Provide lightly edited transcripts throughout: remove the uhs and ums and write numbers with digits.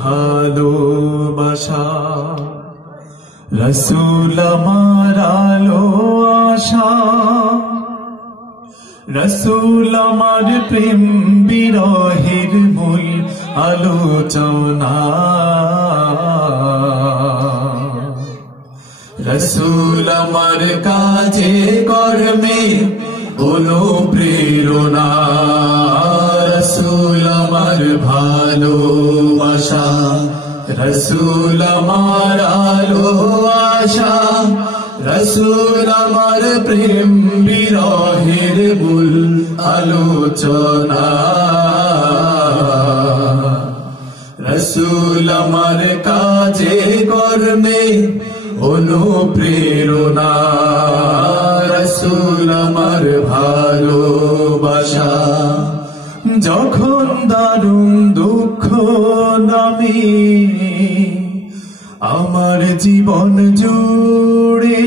ভালোবাসা রসুল আমার আলো আশা, রসুল আমার প্রেম বিরহের মূল আলোচনা, রসুল আমার কাজে কর্মে অনুপ্রেরণা, রসুল আমার ভালোবাসা, রসুল আমার আলো আশা, রসুল আমার প্রেম বিরহের মূল আলোচনা, রসুল আমার কাজে কর্মে অনুপ্রেরণা, রসুল আমার ভালোবাসা। যখন দারুণ দুঃখ নামে আমার জীবন জুড়ে,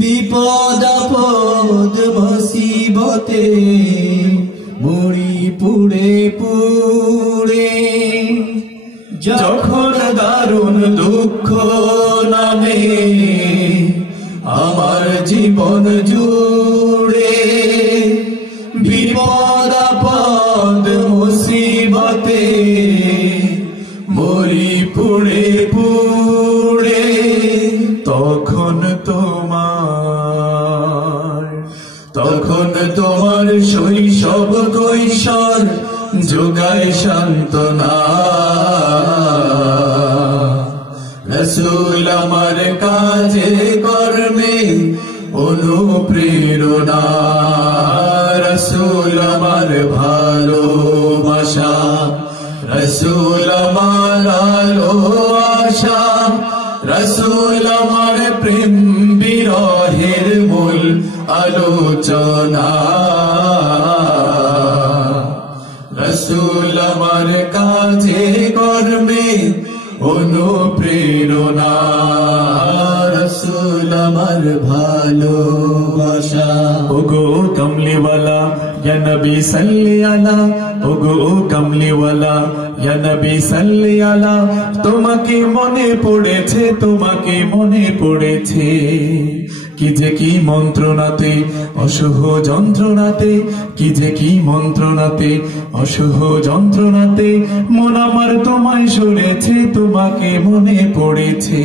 বিপদ আপদ মুসিবতে মরি পুড়ে পুড়ে, যখন দারুণ দুঃখ নামে আমার জীবন জুড়ে, বিপদ আপদ মুসিবতে মরি পুড়ে পুড়ে, তখন তোমার শৈশব কৈশোর যোগায় সান্ত্বনা, রসুল আমার কাজে কর্মে অনুপ্রেরণা, রসুল আমার ভালোবাসা, রসুল আমার আলো আশা, রসুল আমার প্রেম বিরহের মূল আলোচনা, রসুল আমার কাজে কর্মে অনুপ্রেরণা, রসুল আমার ভালোবাসা। ওগো কমলিওয়ালা ইয়া নবী সাল্লি আলা, ওগো কমলিওয়ালা ইয়া নবী সাল্লি আলা, তোমাকে মনে পড়েছে, তোমাকে মনে পড়েছে, কি যে কি মন্ত্রণাতে অসহ যন্ত্রণাতে, কি যে কি মন্ত্রণাতে অসহ যন্ত্রণাতে, মন আমার তোমায় সরেছে, তোমাকে মনে পড়েছে।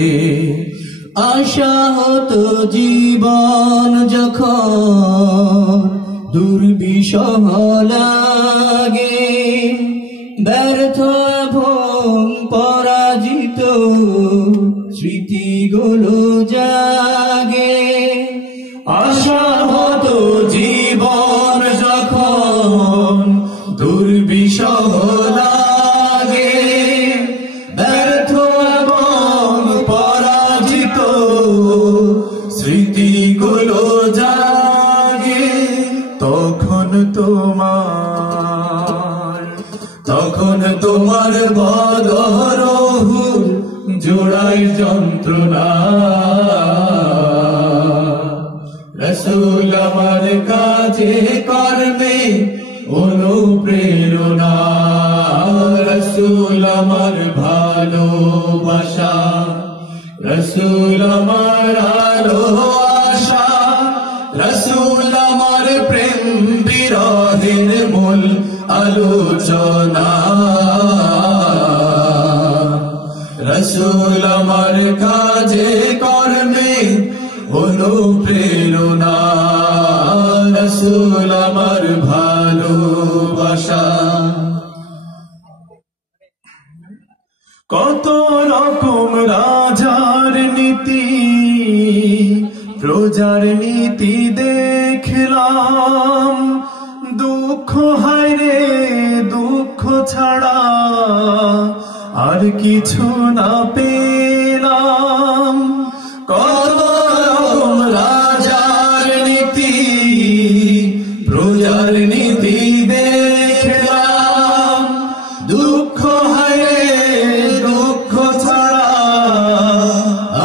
আশা হতো জীবন যখন দুর্বিষহ লাগে, ব্যর্থ এবং পরাজিত স্মৃতিগুলো জাগে, আশা হতো জীবন যখন দুর্বিষহ লাগে, ব্যর্থ এবং পরাজিত স্মৃতিগুলো জাগে, তখন তোমার বদরহুল জোড়ায় যন্ত্রণা, রসুল আমার কাজে কর্মে অনুপ্রেরণা, রসুল আমার ভালোবাসা, রসুল আমার আলো আশা, রসুল আমার প্রেম বিরহের মূল আলোচনা, রসুল আমার কাজে কর্মে অনুপ্রেরণা, রসুল আমার ভালোবাসা। কত রকম রাজার নীতি প্রজার নীতি দেখলাম, দুঃখ হায়রে দুঃখ ছাড়া আর কিছু না পেলাম, কত রকম রাজার নীতি প্রজার নীতি দেখলাম, দুঃখ হায়রে দুঃখ ছাড়া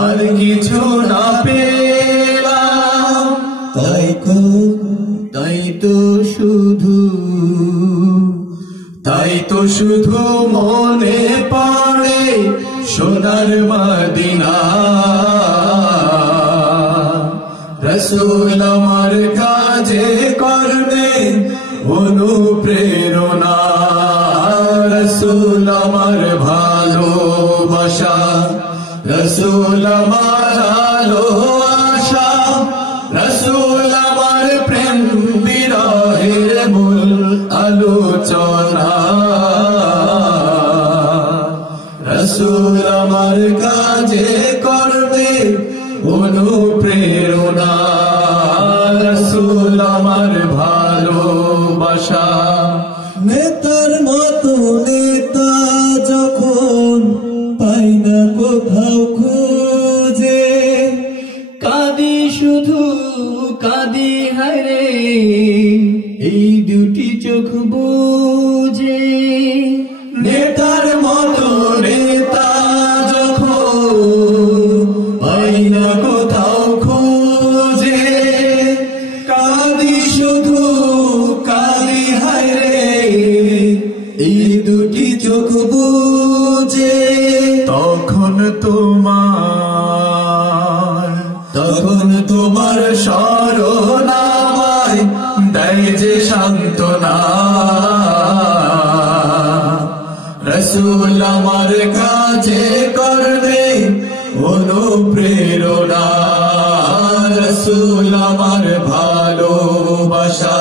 আর কিছু না পেলাম, তাই তো শুধু মনে সোনার মদিনা রসুল আমার কাজে করবে অনুপ্রেরণা রসুল আমার ভালোবাসা রসুল আমার আলো আশা রসুল আমার প্রেম বিরহের মূল আলোচনা রসুল আমার কাজে করবে অনুপ্রেরণা রসুল আমার ভালোবাসা নেতার মতো নেতা যখন পাই না কোথাও খুঁজে কাঁদি শুধু কাঁদি হায়রে এই দুটি চোখ বুঝে নেতার মতো নেতা যখন পাই না কোথাও খুঁজে কাঁদি শুধু কাঁদি হায়রে এই দুটি চোখ বুঝে তখন তোমার স্মরণ আমায় দেয় যে সান্ত্বনা রসুল আমার কাছে করবে অনুপ্রেরণা রসুল আমার ভালোবাসা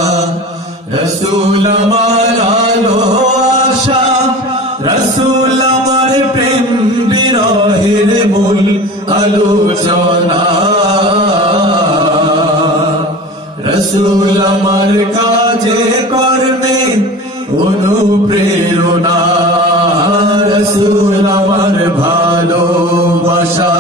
রসুল আমার আলো আশা রসুল আমার প্রেম বিরহের মূল আলোচনা রসুল আমার কাজে করবে অনুপ্রেরণা রসুল আমার ভালোবাসা